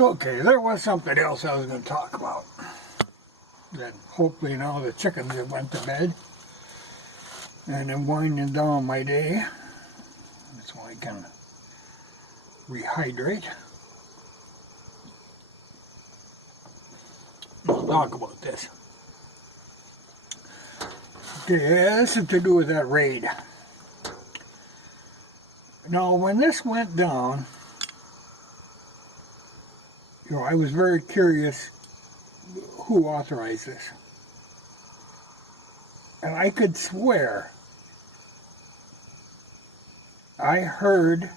Okay, there was something else I was going to talk about. Then hopefully now the chickens have went to bed. And I'm winding down my day. So I can rehydrate. I'll talk about this. Okay, this is to do with that raid. Now, when this went down, I was very curious who authorized this. And I could swear I heard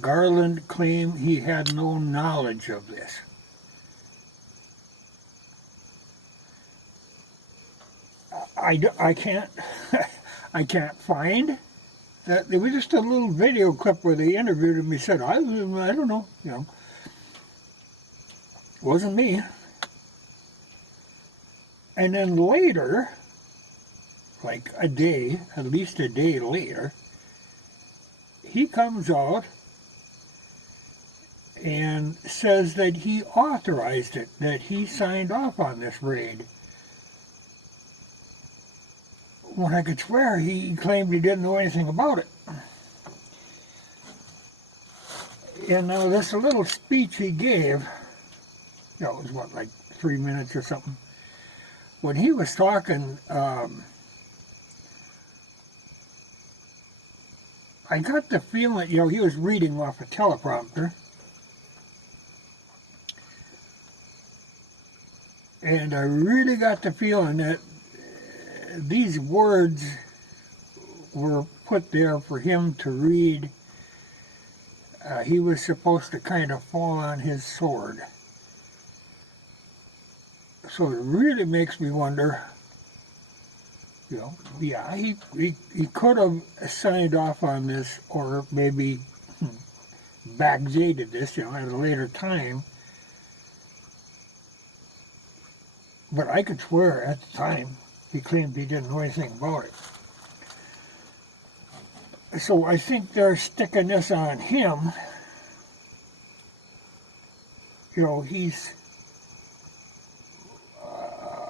Garland claim he had no knowledge of this. I can't I can't find that. There was just a little video clip where they interviewed him. He said, I don't know, it wasn't me. And then later, like a day, at least a day later, he comes out and says that he authorized it, that he signed off on this raid. When I could swear he claimed he didn't know anything about it. And now this little speech he gave, it was what, like 3 minutes or something. When he was talking, I got the feeling, he was reading off a teleprompter. And I really got the feeling that these words were put there for him to read. He was supposed to kind of fall on his sword. So it really makes me wonder, yeah, he could have signed off on this, or maybe backdated this, at a later time. But I could swear at the time he claimed he didn't know anything about it. So I think they're sticking this on him. He's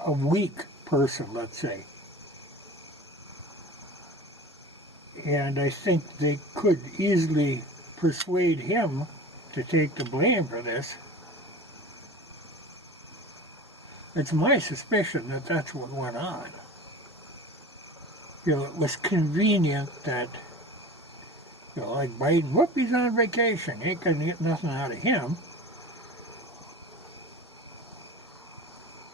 a weak person, let's say. And I think they could easily persuade him to take the blame for this. It's my suspicion that that's what went on. It was convenient that, like Biden, whoop, he's on vacation. Ain't gonna get nothing out of him.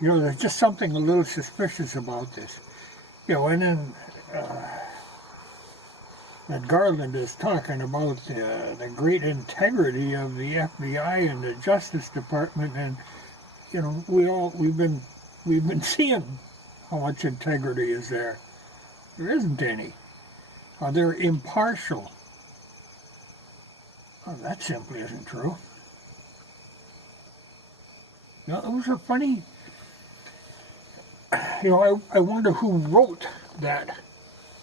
There's just something a little suspicious about this. And then that Garland is talking about the great integrity of the FBI and the Justice Department, and we've been seeing how much integrity is there. There isn't any. They're impartial. Well, that simply isn't true. It was a funny. I wonder who wrote that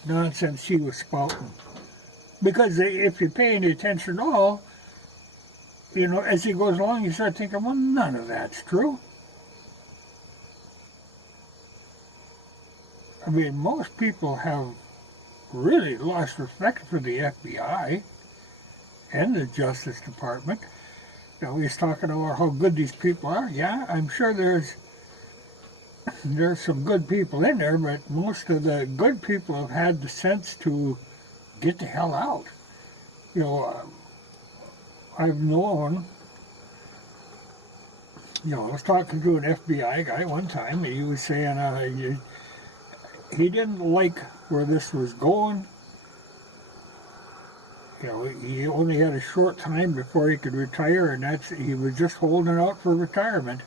nonsense she was spouting. Because if you pay any attention at all, as he goes along, you start thinking, well, none of that's true. I mean, most people have really lost respect for the FBI and the Justice Department. He's talking about how good these people are. Yeah, I'm sure there's some good people in there, but most of the good people have had the sense to get the hell out. I've known, I was talking to an FBI guy one time, and he was saying he didn't like where this was going. He only had a short time before he could retire, and he was just holding out for retirement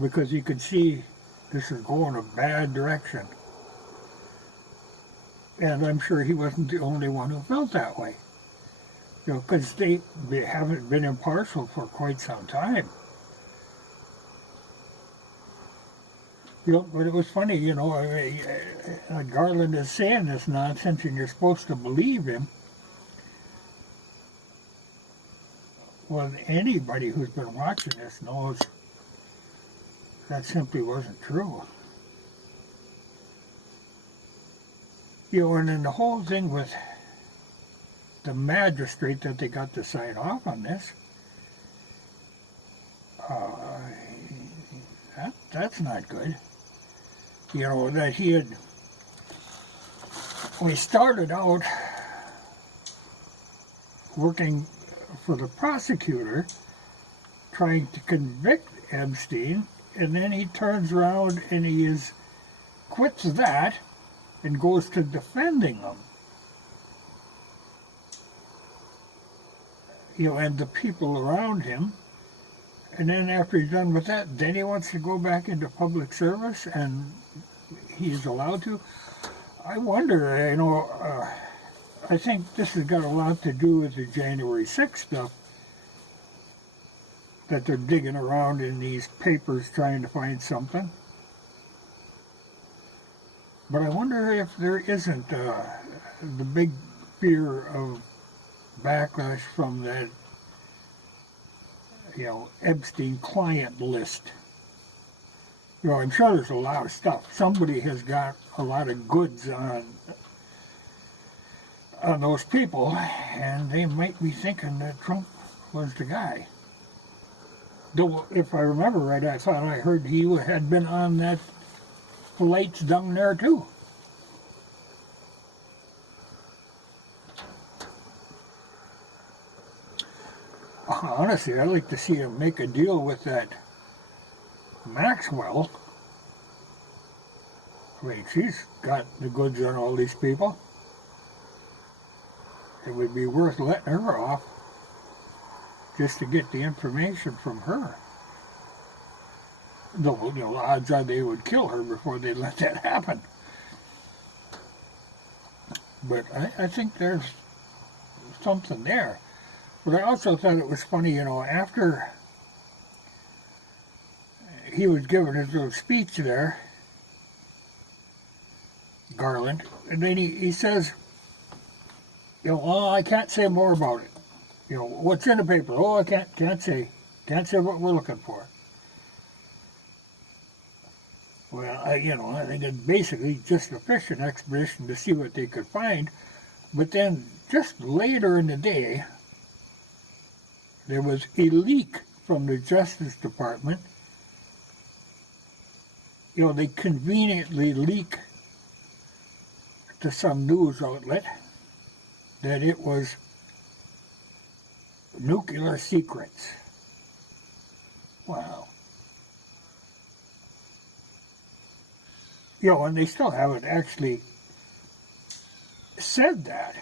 because he could see this is going a bad direction. And I'm sure he wasn't the only one who felt that way. Because they haven't been impartial for quite some time. But it was funny, Garland is saying this nonsense and you're supposed to believe him. Well, anybody who's been watching this knows that simply wasn't true. You know, and then the whole thing with the magistrate that they got to sign off on this, that's not good. You know, that he had, we started out working for the prosecutor, trying to convict Epstein, and then he turns around and quits that and goes to defending him. You know, and the people around him. And then after he's done with that, then he wants to go back into public service, and he's allowed to. I wonder, you know, I think this has got a lot to do with the January 6th stuff, that they're digging around in these papers trying to find something. But I wonder if there isn't the big fear of backlash from that, you know, Epstein client list. You know, I'm sure there's a lot of stuff. Somebody has got a lot of goods on those people, and they might be thinking that Trump was the guy. Though, if I remember right, I thought I heard he had been on that flights down there too. Honestly, I'd like to see him make a deal with that Maxwell. I mean, she's got the goods on all these people. It would be worth letting her off just to get the information from her. Though, you know, odds are they would kill her before they let that happen. But I think there's something there. But I also thought it was funny, you know, after he was giving his little speech there, Garland, and then he says, you know, oh, I can't say more about it. You know, what's in the paper? Oh, I can't say what we're looking for. Well, you know, I think it's basically just a fishing expedition to see what they could find. But then, just later in the day, there was a leak from the Justice Department. You know, they conveniently leak to some news outlet that it was nuclear secrets. Wow. You know, and they still haven't actually said that.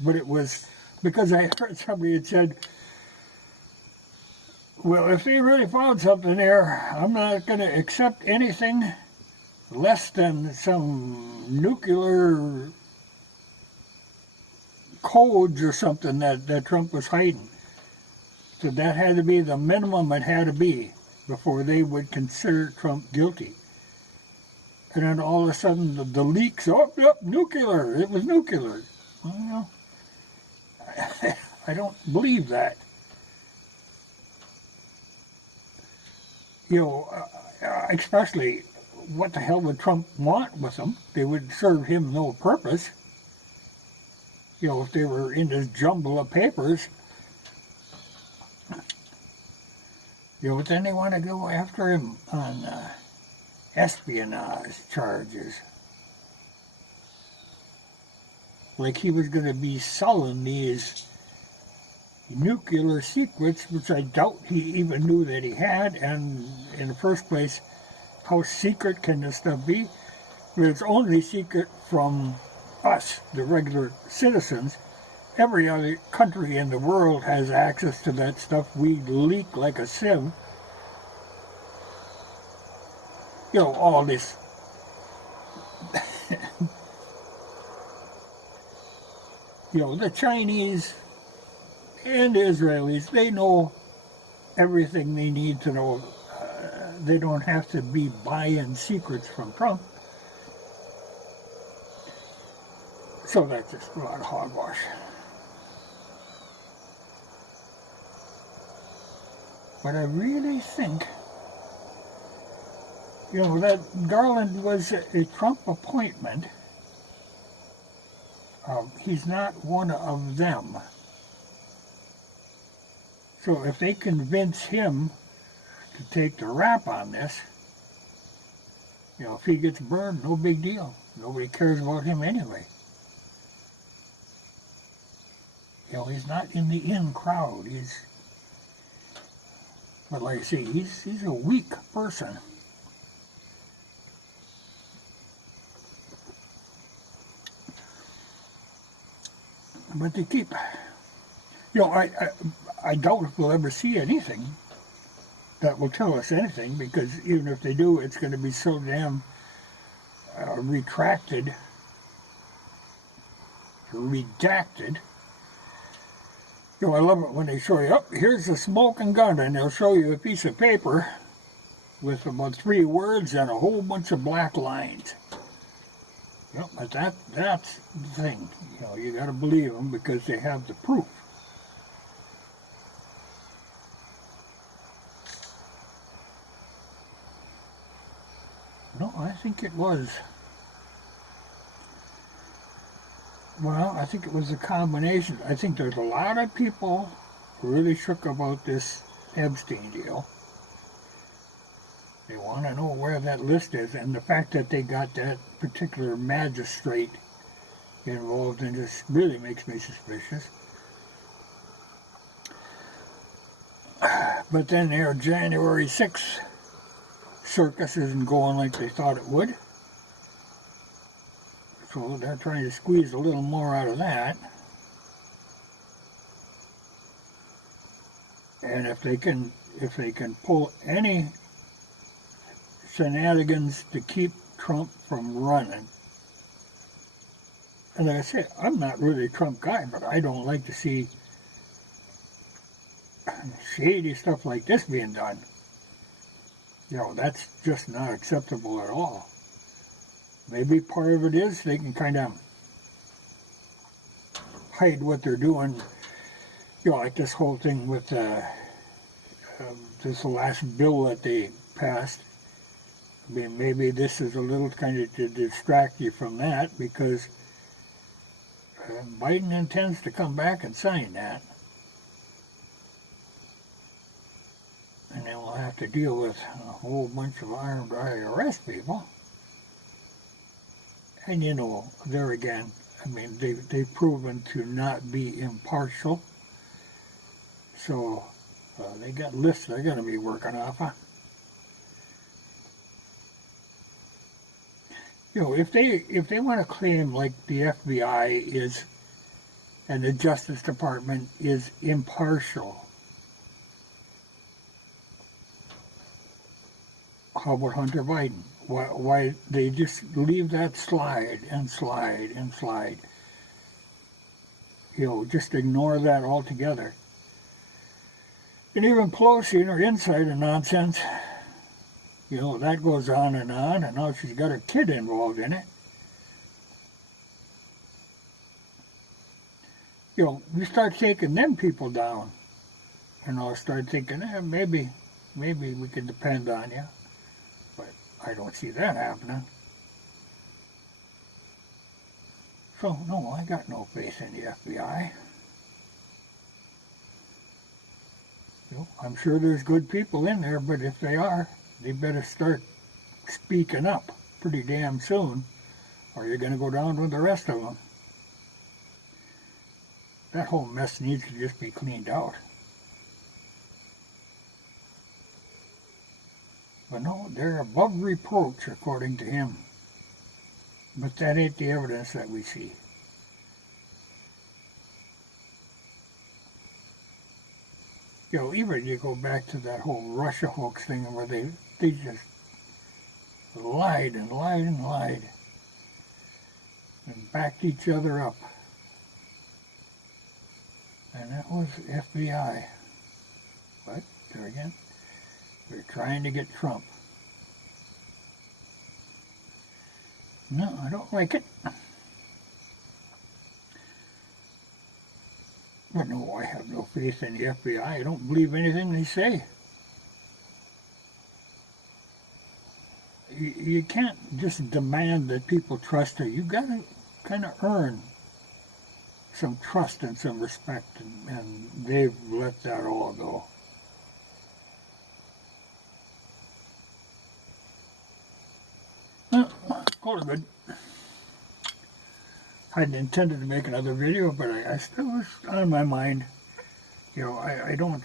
But it was because I heard somebody had said, well, if they really found something there, I'm not going to accept anything less than some nuclear codes or something that Trump was hiding. So that had to be the minimum it had to be before they would consider Trump guilty. And then all of a sudden the leaks, nuclear, it was nuclear. Well, I don't believe that. You know, especially what the hell would Trump want with them? They would serve him no purpose. You know, if they were in this jumble of papers. You know, but then they want to go after him on espionage charges. Like he was going to be selling these nuclear secrets, which I doubt he even knew that he had, and in the first place, how secret can this stuff be? But it's only secret from us, the regular citizens. Every other country in the world has access to that stuff. We leak like a sieve. You know, all this. You know, the Chinese and the Israelis, they know everything they need to know. They don't have to be buying secrets from Trump. So that's just a lot of hogwash. But I really think, that Garland was a Trump appointment. He's not one of them. So if they convince him to take the rap on this, if he gets burned, no big deal. Nobody cares about him anyway. He's not in the in crowd. But like I say, he's a weak person. But they keep, I doubt if we'll ever see anything that will tell us anything, because even if they do, it's going to be so damn retracted, redacted. I love it when they show you, here's a smoking gun, and they'll show you a piece of paper with about 3 words and a whole bunch of black lines. But that's the thing. You got to believe them because they have the proof. No, I think it was. Well, I think it was a combination. I think there's a lot of people who really shook about this Epstein deal. They want to know where that list is, and the fact that they got that particular magistrate involved in this really makes me suspicious. But then their January 6th circus isn't going like they thought it would. So they're trying to squeeze a little more out of that. And if they can pull any shenanigans to keep Trump from running. And like I said, I'm not really a Trump guy, but I don't like to see shady stuff like this being done. That's just not acceptable at all. Maybe part of it is they can kind of hide what they're doing. Like this whole thing with this last bill that they passed. I mean, maybe this is a little kind of to distract you from that, because Biden intends to come back and sign that. And then we'll have to deal with a whole bunch of armed IRS people. And there again, I mean, they've proven to not be impartial. So they got lists they're going to be working off of. If they want to claim like the FBI is and the Justice Department is impartial, how about Hunter Biden? Why they just leave that slide and slide and slide? Just ignore that altogether. And even Pelosi and her insider nonsense. That goes on, and now she's got her kid involved in it. You start taking them people down, and I'll start thinking, maybe we can depend on you. But I don't see that happening. So, no, I got no faith in the FBI. I'm sure there's good people in there, but if they are, they better start speaking up pretty damn soon, or you're going to go down with the rest of them. That whole mess needs to just be cleaned out. But no, they're above reproach, according to him. But that ain't the evidence that we see. Even you go back to that whole Russia hoax thing where they just lied and lied and lied and backed each other up. And that was FBI. But, there again, they're trying to get Trump. No, I don't like it. But no, I have no faith in the FBI. I don't believe anything they say. you can't just demand that people trust you. You got to kind of earn some trust and some respect, and they've let that all go. Well, all good. I hadn't intended to make another video, but I still was on my mind. You know, I don't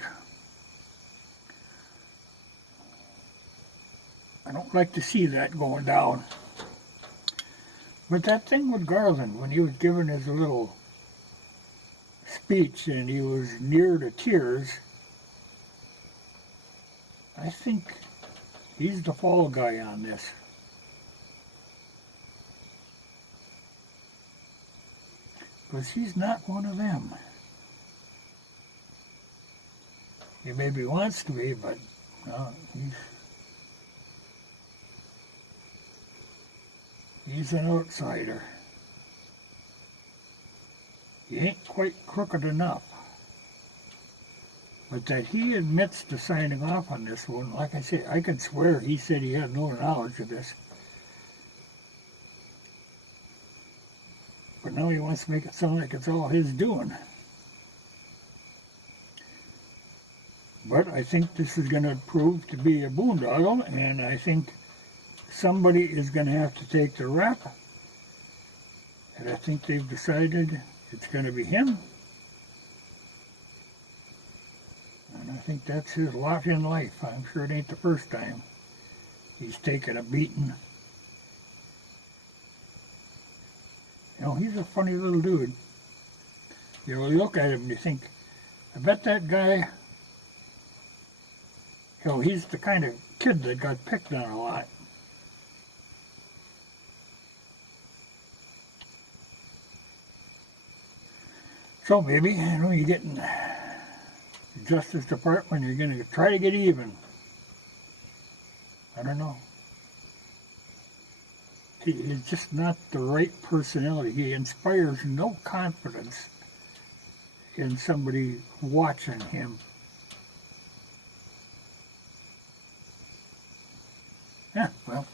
like to see that going down. But that thing with Garland, when he was giving his little speech and he was near to tears, I think he's the fall guy on this. Because he's not one of them. He maybe wants to be, but no, he's an outsider. He ain't quite crooked enough. But that he admits to signing off on this one, like I say, I could swear he said he had no knowledge of this. But now he wants to make it sound like it's all his doing. But I think this is going to prove to be a boondoggle, and I think somebody is going to have to take the rap. And I think they've decided it's going to be him. And I think that's his lot in life. I'm sure it ain't the first time he's taken a beating. You know, he's a funny little dude. You know, you look at him and you think, I bet that guy, you know, he's the kind of kid that got picked on a lot. So maybe, you know, you get in the Justice Department, you're going to try to get even. I don't know. He's just not the right personality. He inspires no confidence in somebody watching him. Yeah, well.